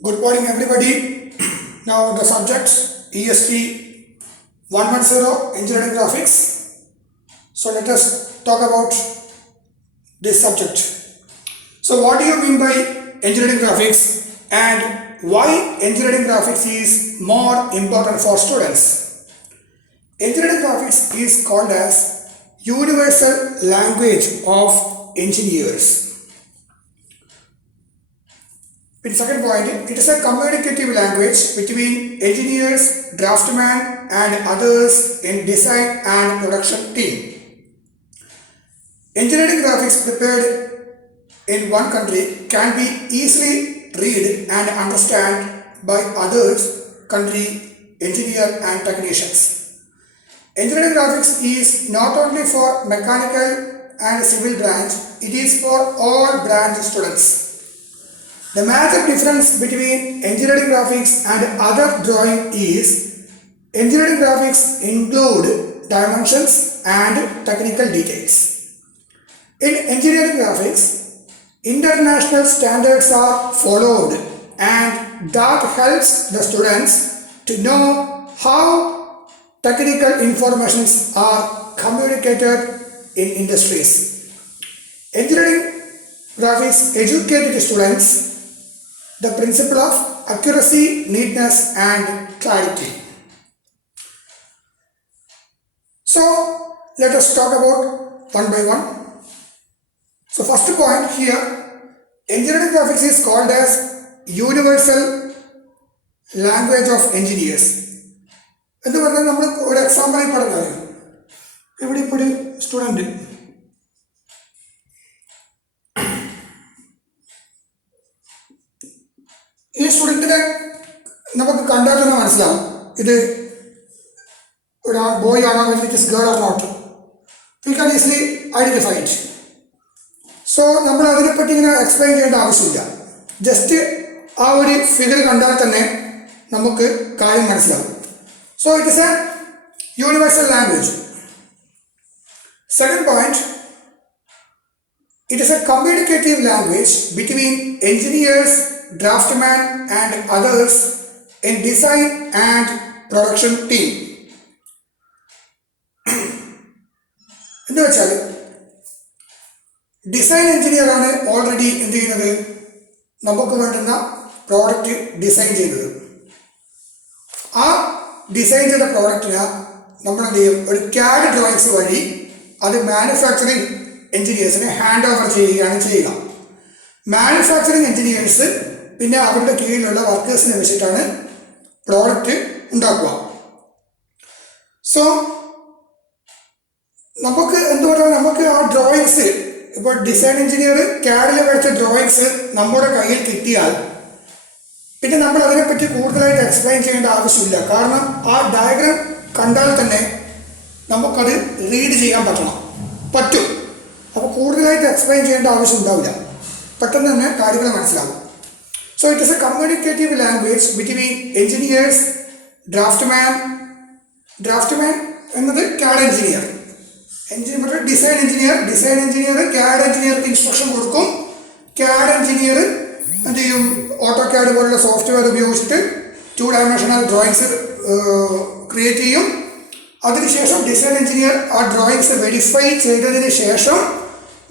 Good morning, everybody. Now the subject ESP 110 Engineering Graphics. So let us talk about this subject. So what do you mean by engineering graphics and why engineering graphics is more important for students? Engineering graphics is called as universal language of engineers. In second point, it is a communicative language between engineers, draftsmen and others in design and production team. Engineering graphics prepared in one country can be easily read and understand by others country engineer and technicians. Engineering graphics is not only for mechanical and civil branch, it is for all branch students. The major difference between engineering graphics and other drawing is engineering graphics include dimensions and technical details. In engineering graphics, international standards are followed and that helps the students to know how technical informations are communicated in industries. Engineering graphics educate the students the principle of accuracy, neatness and clarity. So let us talk about one by one. So first point here, engineering graphics is called as universal language of engineers. എന്ന് പറഞ്ഞാൽ നമ്മൾ ഒരു എക്സാമ്പിളായി പറഞ്ഞാൽ ഇവിടെ ഇപ്പോൾ ഒരു student ഈ സ്റ്റുഡൻറ്റിനെ നമുക്ക് കണ്ടാൽ തന്നെ മനസ്സിലാവും ഇത് ഒരു ബോയ് ആണോ it is girl or not we can easily identify it. So നമ്മൾ അതിനെപ്പറ്റി ഇങ്ങനെ എക്സ്പ്ലെയിൻ ചെയ്യേണ്ട ആവശ്യമില്ല, ജസ്റ്റ് ആ ഒരു ഫിഗർ കണ്ടാൽ തന്നെ നമുക്ക് കാര്യം മനസ്സിലാവും. So it is A universal language. Second point, it is a communicative language between engineers, draftsmen and others in design and production team. എന്ന് വെച്ചാൽ ഡിസൈൻ എഞ്ചിനീയർ ആണ് ഓൾറെഡി എന്ത് ചെയ്യുന്നത്, നമുക്ക് വേണ്ടുന്ന പ്രോഡക്റ്റ് ഡിസൈൻ ചെയ്യുന്നത്. ആ ഡിസൈൻ ചെയ്ത പ്രോഡക്റ്റിന് നമ്മൾ എന്ത് ചെയ്യും, ഒരു CAD ഡ്രോയിങ്സ് വഴി അത് മാനുഫാക്ചറിങ് എഞ്ചിനീയേഴ്സിനെ ഹാൻഡ് ഓവർ ചെയ്യുകയാണ് ചെയ്യുക. മാനുഫാക്ചറിങ് എഞ്ചിനീയേഴ്സ് പിന്നെ അവരുടെ കീഴിലുള്ള വർക്കേഴ്സിനെ വെച്ചിട്ടാണ് പ്രോഡക്റ്റ് ഉണ്ടാക്കുക. സോ നമുക്ക് എന്തുകൊണ്ടാണ് നമുക്ക് ആ ഡ്രോയിങ്സ്, ഇപ്പോൾ ഡിസൈൻ എഞ്ചിനീയർ CAD-ൽ വരച്ച ഡ്രോയിങ്സ് നമ്മുടെ കയ്യിൽ കിട്ടിയാൽ പിന്നെ നമ്മൾ അതിനെപ്പറ്റി കൂടുതലായിട്ട് എക്സ്പ്ലെയിൻ ചെയ്യേണ്ട ആവശ്യമില്ല. കാരണം ആ ഡയഗ്രാം കണ്ടാൽ തന്നെ നമുക്കത് റീഡ് ചെയ്യാൻ പറ്റും. അപ്പോൾ കൂടുതലായിട്ട് എക്സ്പ്ലെയിൻ ചെയ്യേണ്ട ആവശ്യം ഉണ്ടാവില്ല, പെട്ടെന്ന് തന്നെ കാര്യങ്ങൾ മനസ്സിലാവും. So it is a communicative language between engineers, draftsman എന്നത് CAD engineer, design engineer CAD എഞ്ചിനീയർക്ക് ഇൻസ്ട്രക്ഷൻ കൊടുക്കും. CAD എഞ്ചിനീയർ എന്ത് ചെയ്യും, AutoCAD പോലുള്ള സോഫ്റ്റ്വെയർ ഉപയോഗിച്ചിട്ട് 2 ഡയമെൻഷണൽ ഡ്രോയിങ്സ് ക്രിയേറ്റ് ചെയ്യും. അതിനുശേഷം ഡിസൈൻ എഞ്ചിനീയർ ആ ഡ്രോയിങ്സ് വെരിഫൈ ചെയ്തതിന് ശേഷം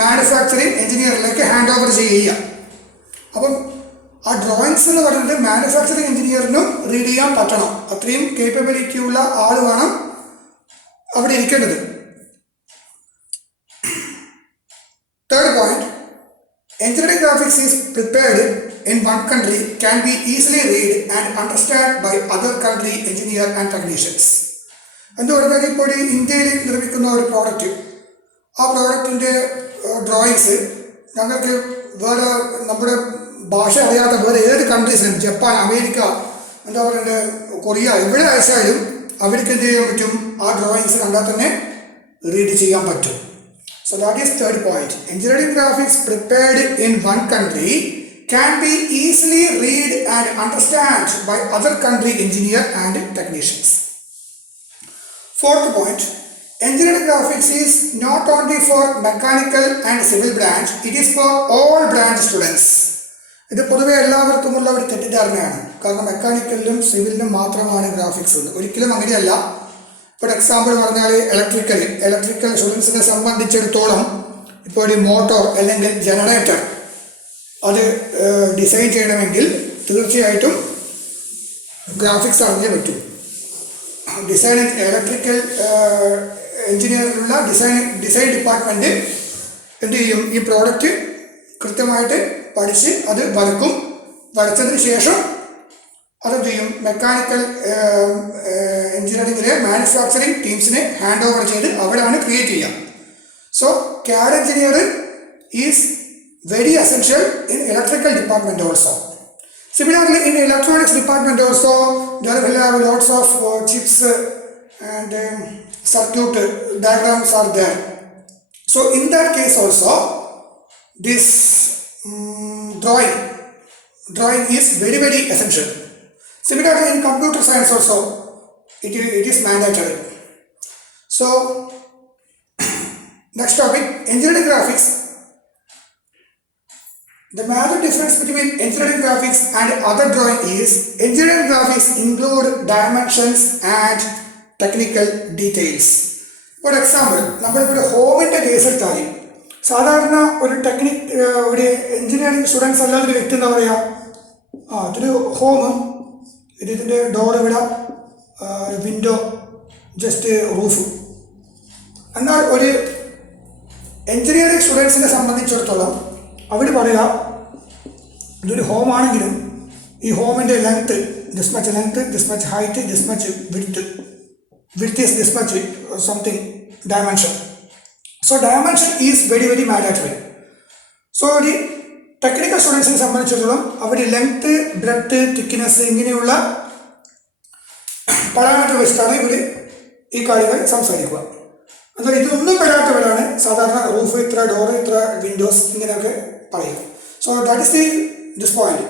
മാനുഫാക്ചറിങ് എഞ്ചിനീയറിലേക്ക് ഹാൻഡ് ഓവർ ചെയ്യുക. അപ്പം ആ ഡ്രോയിങ്സ് എന്ന് പറയുന്നത് മാനുഫാക്ചറിങ് എഞ്ചിനീയറിനും റീഡ് ചെയ്യാൻ പറ്റണം, അത്രയും കേപ്പബിലിറ്റി ഉള്ള ആൾ വേണം അവിടെ ഇരിക്കേണ്ടത്. Third point, engineering graphics is prepared in one country can be easily read and understood by other country engineer and technicians. എന്ന് പറഞ്ഞാൽ ഇപ്പോൾ ഇന്ത്യയിൽ നിർമ്മിക്കുന്ന ഒരു പ്രോഡക്റ്റ്, ആ പ്രോഡക്റ്റിൻ്റെ ഡ്രോയിങ്സ് ഞങ്ങൾക്ക് വേറെ നമ്മുടെ ഭാഷ അറിയാത്ത വേറെ ഏത് കൺട്രീസിലും, ജപ്പാൻ, അമേരിക്ക, എന്താ പറയുക, കൊറിയ, എവിടെ അയച്ചാലും അവർക്ക് എന്ത് ചെയ്യാൻ പറ്റും, ആ ഡ്രോയിങ്സ് കണ്ടാൽ തന്നെ റീഡ് ചെയ്യാൻ പറ്റും. So that is third point. Engineering graphics prepared in one country can be easily read and understood by other country engineer and technicians. Fourth point, engineering graphics is not only for mechanical and civil branch, it is for all branch students. ഇത് പൊതുവെ എല്ലാവർക്കുമുള്ള ഒരു തെറ്റിദ്ധാരണയാണ്. കാരണം മെക്കാനിക്കലിലും സിവിലിനും മാത്രമാണ് graphics ഉണ്ട്. ഒരിക്കലും അങ്ങനെയല്ല. ഇപ്പോൾ example പറഞ്ഞാൽ ഇലക്ട്രിക്കൽ സ്റ്റുഡൻസിനെ സംബന്ധിച്ചിടത്തോളം ഇപ്പോൾ ഒരു മോട്ടോർ അല്ലെങ്കിൽ ജനറേറ്റർ അത് ഡിസൈൻ ചെയ്യണമെങ്കിൽ തീർച്ചയായിട്ടും ഗ്രാഫിക്സ് അറിഞ്ഞേ പറ്റും. ഇലക്ട്രിക്കൽ എഞ്ചിനീയറിലുള്ള ഡിസൈൻ ഡിപ്പാർട്ട്മെൻറ്റ് എന്ത് ചെയ്യും? ഈ പ്രോഡക്റ്റ് കൃത്യമായിട്ട് പഠിച്ച് അത് വരച്ചതിന് ശേഷം അതെന്ത് ചെയ്യും? മെക്കാനിക്കൽ എഞ്ചിനീയറിംഗിലെ മാനുഫാക്ചറിങ് ടീംസിനെ ഹാൻഡ് ഓവർ ചെയ്ത് അവിടെയാണ് ക്രിയേറ്റ് ചെയ്യുക. So CAD engineer is very essential in electrical department also. Similarly, in electronics department also, there will have lots of chips and circuit diagrams are there. So in that case also, this drawing is very very essential. Similarly, in computer science also, it is mandatory. So next topic, engineering graphics. The major difference between engineering graphics and other drawing is engineering graphics include dimensions and technical details. For example, നമ്മളിപ്പോൾ ഹോമിൻ്റെ case എടുത്താൽ സാധാരണ ഒരു ഒരു engineering students അല്ലാതെ ഒരു വ്യക്തി എന്താ പറയുക? ഇതൊരു ഹോം, ഇതിൻ്റെ ഡോർ ഇവിടെ, വിൻഡോ, ജസ്റ്റ് റൂഫ്. എന്നാൽ ഒരു എഞ്ചിനീയറിംഗ് സ്റ്റുഡൻസിനെ സംബന്ധിച്ചിടത്തോളം അവർ പറയുക ഇതൊരു ഹോമാണെങ്കിലും ഈ ഹോമിൻ്റെ length this much length, this much height, this much width is this much something dimension. So dimension is very very mandatory. So ഒരു ടെക്നിക്കൽ സ്റ്റുഡൻസിനെ സംബന്ധിച്ചിടത്തോളം അവർ ലെങ്ത്ത്, ബ്രെഡ്ത്ത്, തിക്നെസ് ഇങ്ങനെയുള്ള പാരാമീറ്റർ വെച്ചിട്ടാണ് ഇവർ ഈ കാര്യങ്ങൾ സംസാരിക്കുക. എന്നാൽ ഇതൊന്നും പെടാത്തവരാണ് സാധാരണ റൂഫ് ഇത്ര, ഡോറ് ഇത്ര, വിൻഡോസ് ഇങ്ങനെയൊക്കെ പറയും. So that is this point.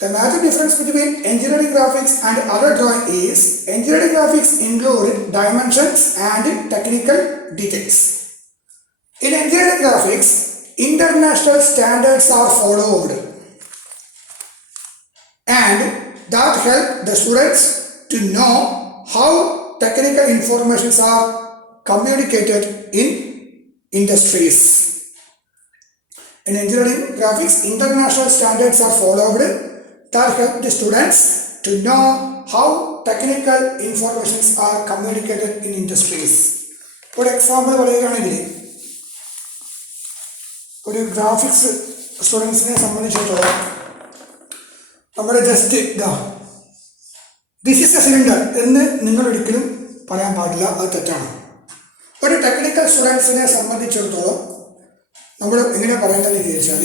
The major difference between engineering graphics and other drawing is engineering graphics include dimensions and technical details. In engineering graphics, international standards are followed and that help the students to know how technical informations are communicated in industries. In engineering graphics, international standards are followed that help the students to know how technical informations are communicated in industries. For example, പറയുകയാണെങ്കിൽ ഒരു graphics സ്റ്റുഡൻസിനെ സംബന്ധിച്ചിടത്തോളം നമ്മുടെ just this is A cylinder എന്ന് നിങ്ങൾ ഒരിക്കലും പറയാൻ പാടില്ല, അത് തെറ്റാണ്. ഒരു ടെക്നിക്കൽ സ്റ്റുഡൻസിനെ സംബന്ധിച്ചിടത്തോളം നമ്മൾ എങ്ങനെ പറയുന്നത് ചോദിച്ചാൽ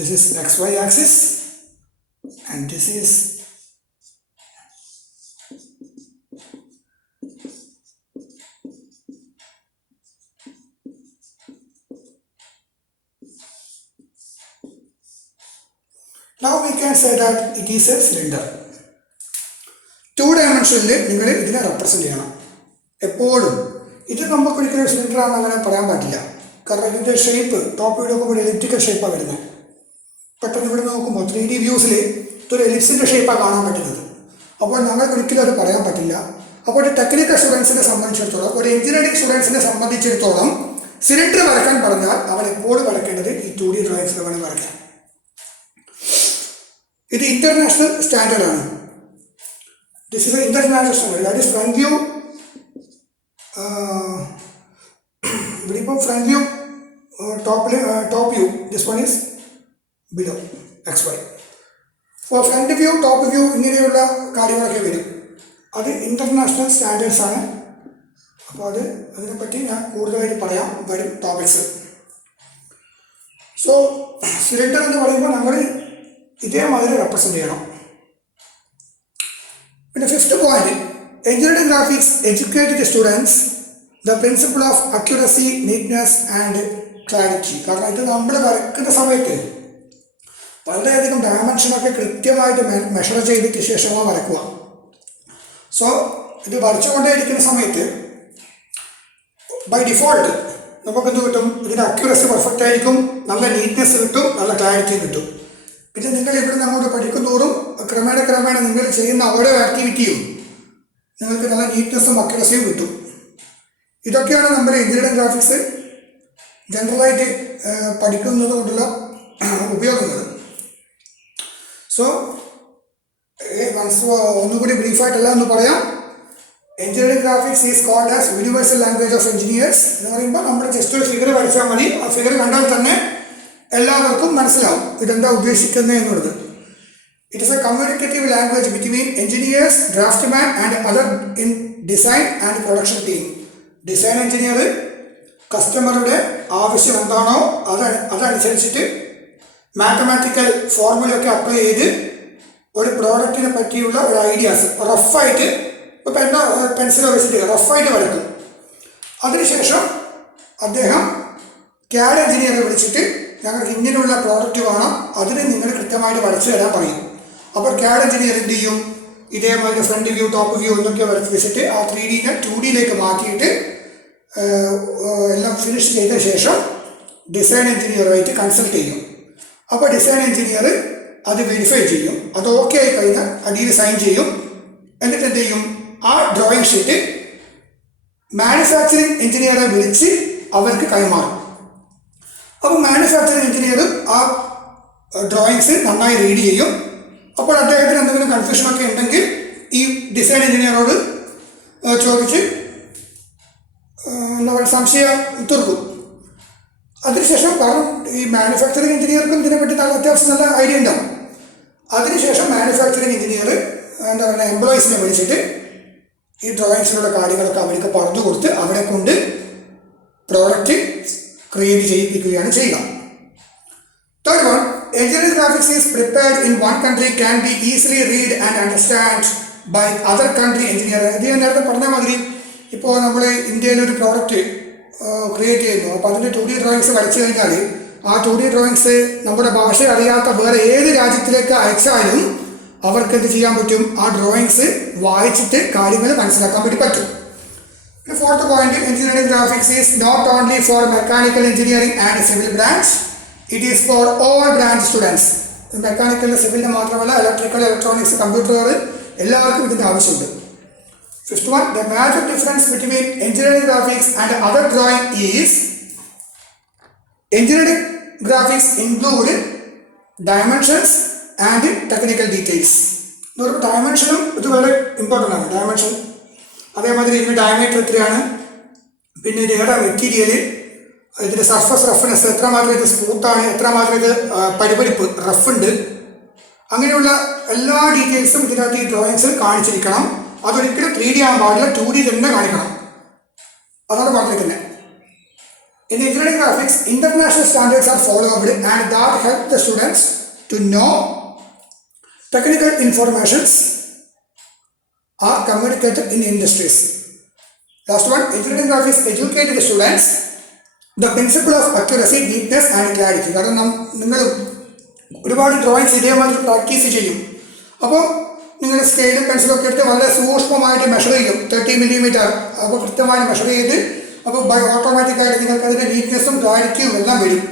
this is XY axis and this is now we can say that it is a cylinder. 2 dimensional നിങ്ങൾ ഇതിനെ റെപ്രസെന്റ് ചെയ്യണം എപ്പോഴും. ഇത് നമുക്ക് ഒരിക്കലും സിലിണ്ടർ ആണെന്ന് അങ്ങനെ പറയാൻ പറ്റില്ല. കാരണം ഇതിൻ്റെ ഷേപ്പ് ടോപ്പ് വ്യൂ നോക്കുമ്പോൾ എലിപ്റ്റിക്കൽ ഷേപ്പാണ് വരുന്നത്. പെട്ടെന്ന് ഇവിടെ നോക്കുമ്പോൾ 3D വ്യൂസിൽ ഇതൊരു എലിപ്സിൻ്റെ ഷേപ്പാണ് കാണാൻ പറ്റുന്നത്. അപ്പോൾ ഞങ്ങൾക്ക് ഒരിക്കലും അത് പറയാൻ പറ്റില്ല. അപ്പോൾ ഒരു ടെക്നിക്കൽ സ്റ്റുഡൻസിനെ സംബന്ധിച്ചിടത്തോളം, ഒരു എഞ്ചിനീയറിംഗ് സ്റ്റുഡൻസിനെ സംബന്ധിച്ചിടത്തോളം സിലിണ്ടർ വരയ്ക്കാൻ പറഞ്ഞാൽ അവൻ എപ്പോഴും വരയ്ക്കേണ്ടത് ഈ 2D ഡ്രോയിങ്സിൽ വേണം വരയ്ക്കാൻ. ഇത് ഇന്റർനാഷണൽ സ്റ്റാൻഡേർഡ് ആണ്. This is international standard. That is front view. ഇവിടെ ഇപ്പം front view, top view, this one is below XY. അപ്പോൾ ഫ്രണ്ട് വ്യൂ, ടോപ്പ് വ്യൂ ഇങ്ങനെയുള്ള കാര്യങ്ങളൊക്കെ വരും. അത് ഇൻ്റർനാഷണൽ സ്റ്റാൻഡേർഡ്സ് ആണ്. അപ്പോൾ അതിനെപ്പറ്റി ഞാൻ കൂടുതലായിട്ട് പറയാം വരും ടോപ്പിക്സ്. സോ സിലിണ്ടർ എന്ന് പറയുമ്പോൾ നമ്മൾ ഇതേമാതിരി റെപ്രസെൻ്റ് ചെയ്യണം. പിന്നെ 5th point, engineering graphics educate the students the principle of accuracy, neatness and clarity. കാരണം ഇത് നമ്മൾ വരയ്ക്കുന്ന സമയത്ത് വളരെയധികം ഡയമെൻഷനൊക്കെ കൃത്യമായിട്ട് മെഷർ ചെയ്തിട്ട് ശേഷമാണ് വരയ്ക്കുക. സോ ഇത് വരച്ചുകൊണ്ടേയിരിക്കുന്ന സമയത്ത് ബൈ ഡിഫോൾട്ട് നമുക്കെന്ത് കിട്ടും? ഇതിൻ്റെ അക്യുറസി പെർഫെക്റ്റ് ആയിരിക്കും, നല്ല നീറ്റ്നെസ് കിട്ടും, നല്ല ക്ലാരിറ്റിയും കിട്ടും. പിന്നെ നിങ്ങൾ ഇവിടുന്ന് അങ്ങോട്ട് പഠിക്കുന്നതോറും ക്രമേണ നിങ്ങൾ ചെയ്യുന്ന ഓരോ ആക്ടിവിറ്റിയും നിങ്ങൾക്ക് നല്ല നീറ്റ്നെസ്സും അക്യുറസിയും കിട്ടും. ഇതൊക്കെയാണ് നമ്മുടെ എഞ്ചിനീയറിംഗ് ഗ്രാഫിക്സ് ജനറലായിട്ട് പഠിക്കുന്നത് കൊണ്ടുള്ള ഉപയോഗങ്ങൾ. സോ ഒന്നുകൂടി ബ്രീഫായിട്ടെല്ലാം ഒന്ന് പറയാം. Engineering graphics is called as universal language of engineers എന്ന് പറയുമ്പോൾ നമ്മൾ ജസ്റ്റ് ഒരു ഫിഗർ വരച്ചാൽ മതി. ആ ഫിഗർ കണ്ടാൽ തന്നെ എല്ലാവർക്കും മനസ്സിലാവും ഇതെന്താ ഉദ്ദേശിക്കുന്നത് എന്നുള്ളത്. It is a communicative language between engineers, draftsman and other in design and production team. Design engineer കസ്റ്റമറുടെ ആവശ്യം എന്താണോ അതനുസരിച്ചിട്ട് മാത്തമാറ്റിക്കൽ ഫോർമുലയൊക്കെ അപ്ലൈ ചെയ്ത് ഒരു പ്രോഡക്റ്റിനെ പറ്റിയുള്ള ഒരു ഐഡിയാസ് റഫായിട്ട് ഇപ്പോൾ പെൻസിലോ വെച്ചിട്ട് റഫായിട്ട് വരയ്ക്കും. അതിനുശേഷം അദ്ദേഹം CAD എഞ്ചിനീയറെ വിളിച്ചിട്ട് ഞങ്ങൾക്ക് ഇങ്ങനെയുള്ള പ്രോഡക്റ്റ് വേണം, അതിന് നിങ്ങൾ കൃത്യമായിട്ട് വരച്ച് തരാൻ പറയും. അപ്പോൾ CAD എഞ്ചിനീയർ എന്ത് ചെയ്യും? ഇതേമാതിരി ഫ്രണ്ട് വ്യൂ, ടോപ്പ് വ്യൂ എന്നൊക്കെ വരച്ച് വെച്ചിട്ട് ആ 3Dനെ 2Dയിലേക്ക് മാറ്റിയിട്ട് എല്ലാം ഫിനിഷ് ചെയ്ത ശേഷം ഡിസൈൻ എഞ്ചിനീയറുമായിട്ട് കൺസൾട്ട് ചെയ്യും. അപ്പോൾ ഡിസൈൻ എഞ്ചിനീയർ അത് വെരിഫൈ ചെയ്യും. അത് ഓക്കെ ആയി കഴിഞ്ഞാൽ അടിയിൽ സൈൻ ചെയ്യും. എന്നിട്ട് എന്ത് ചെയ്യും? ആ ഡ്രോയിങ് ഷീറ്റ് മാനുഫാക്ചറിങ് എഞ്ചിനീയറെ വിളിച്ച് അവർക്ക് കൈമാറും. അപ്പോൾ മാനുഫാക്ചറിങ് എഞ്ചിനീയർ ആ ഡ്രോയിങ്സ് നന്നായി റീഡ് ചെയ്യും. അപ്പോൾ അദ്ദേഹത്തിന് എന്തെങ്കിലും കൺഫ്യൂഷനൊക്കെ ഉണ്ടെങ്കിൽ ഈ ഡിസൈൻ എഞ്ചിനീയറോട് ചോദിച്ച് എന്താ പറയുക സംശയം തീർക്കും. അതിനുശേഷം കാരണം ഈ മാനുഫാക്ചറിങ് എഞ്ചിനീയർക്കും ഇതിനെപ്പറ്റി അത്യാവശ്യം നല്ല ഐഡിയ ഉണ്ടാവും. അതിനുശേഷം മാനുഫാക്ചറിങ് എഞ്ചിനീയർ എന്താ പറയുക എംപ്ലോയീസിനെ വിളിച്ചിട്ട് ഈ ഡ്രോയിങ്സിലുള്ള കാര്യങ്ങളൊക്കെ അവർക്ക് പറഞ്ഞു കൊടുത്ത് അവരെ കൊണ്ട് പ്രോഡക്റ്റ് ക്രിയേറ്റ് ചെയ്യിപ്പിക്കുകയാണ് ചെയ്യുക. Third one, engineering graphics is prepared in one country can be easily read and understand by other country engineer. ഇത് ഞാൻ നേരത്തെ പറഞ്ഞ മാതിരി ഇപ്പോൾ നമ്മൾ ഇന്ത്യയിലൊരു പ്രോഡക്റ്റ് ക്രിയേറ്റ് ചെയ്യുന്നു. അപ്പോൾ അതിൻ്റെ 2D ഡ്രോയിങ്സ് വരച്ചു കഴിഞ്ഞാൽ ആ 2D ഡ്രോയിങ്സ് നമ്മുടെ ഭാഷ അറിയാത്ത വേറെ ഏത് രാജ്യത്തിലേക്ക് അയച്ചാലും അവർക്ക് എന്ത് ചെയ്യാൻ പറ്റും? ആ ഡ്രോയിങ്സ് വായിച്ചിട്ട് കാര്യങ്ങൾ മനസ്സിലാക്കാൻ വേണ്ടി പറ്റും. Fourth point, engineering graphics is not only for mechanical engineering and civil branch, it is for all branch students. Mechanical, സിവിലിന് മാത്രമല്ല ഇലക്ട്രിക്കൽ, ഇലക്ട്രോണിക്സ്, കമ്പ്യൂട്ടറുകൾ എല്ലാവർക്കും ഇതിൻ്റെ ആവശ്യമുണ്ട്. Fifth one, the major difference between engineering graphics and other drawing is engineering graphics include dimensions and technical details. എന്ന് പറയുമ്പോൾ ഡയമെൻഷനും ഇത് വളരെ ഇമ്പോർട്ടൻ്റ് ആണ്. ഡയമെൻഷൻ അതേമാതിരി ഇതിൻ്റെ ഡയമീറ്റർ എത്രയാണ്, പിന്നെ ഇത് ഏതാ മെറ്റീരിയൽ, ഇതിൻ്റെ സർഫസ് റഫ്നെസ്, എത്രമാത്രം ഇത് സ്മൂത്താണ്, എത്രമാത്രം ഇത് പരിപരിപ്പ് റഫുണ്ട്, അങ്ങനെയുള്ള എല്ലാ ഡീറ്റെയിൽസും ഇതിനകത്ത് ഈ ഡ്രോയിങ്സിൽ കാണിച്ചിരിക്കണം. അതൊരിക്കലും 3D ആകാൻ പാടില്ല, 2D തന്നെ കാണിക്കണം. അതാണ് പറഞ്ഞിരിക്കുന്നത്. In engineering graphics, international standards are followed and that help the students to know technical informations are communicated in industries. Last one, engineering graphics educate the students the principle of accuracy, neatness and clarity. കാരണം നിങ്ങൾ ഒരുപാട് drawings ഇതേമാതിരി practice ചെയ്യും. അപ്പോൾ നിങ്ങൾ സ്കെയിലും പെൻസിലൊക്കെ എടുത്ത് വളരെ സൂക്ഷ്മമായിട്ട് മെഷർ ചെയ്യും. 30 mm അപ്പോൾ കൃത്യമായി മെഷർ ചെയ്ത് അപ്പോൾ ബൈ ഓട്ടോമാറ്റിക്കായിട്ട് നിങ്ങൾക്ക് അതിൻ്റെ നീറ്റ്നെസ്സും ക്ലാരിറ്റിയും എല്ലാം വരും.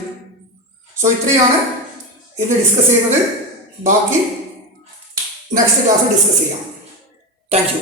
സോ ഇത്രയാണ് ഇന്ന് ഡിസ്കസ് ചെയ്യുന്നത്. ബാക്കി നെക്സ്റ്റ് ക്ലാസ്സിൽ ഡിസ്കസ് ചെയ്യാം. Thank you.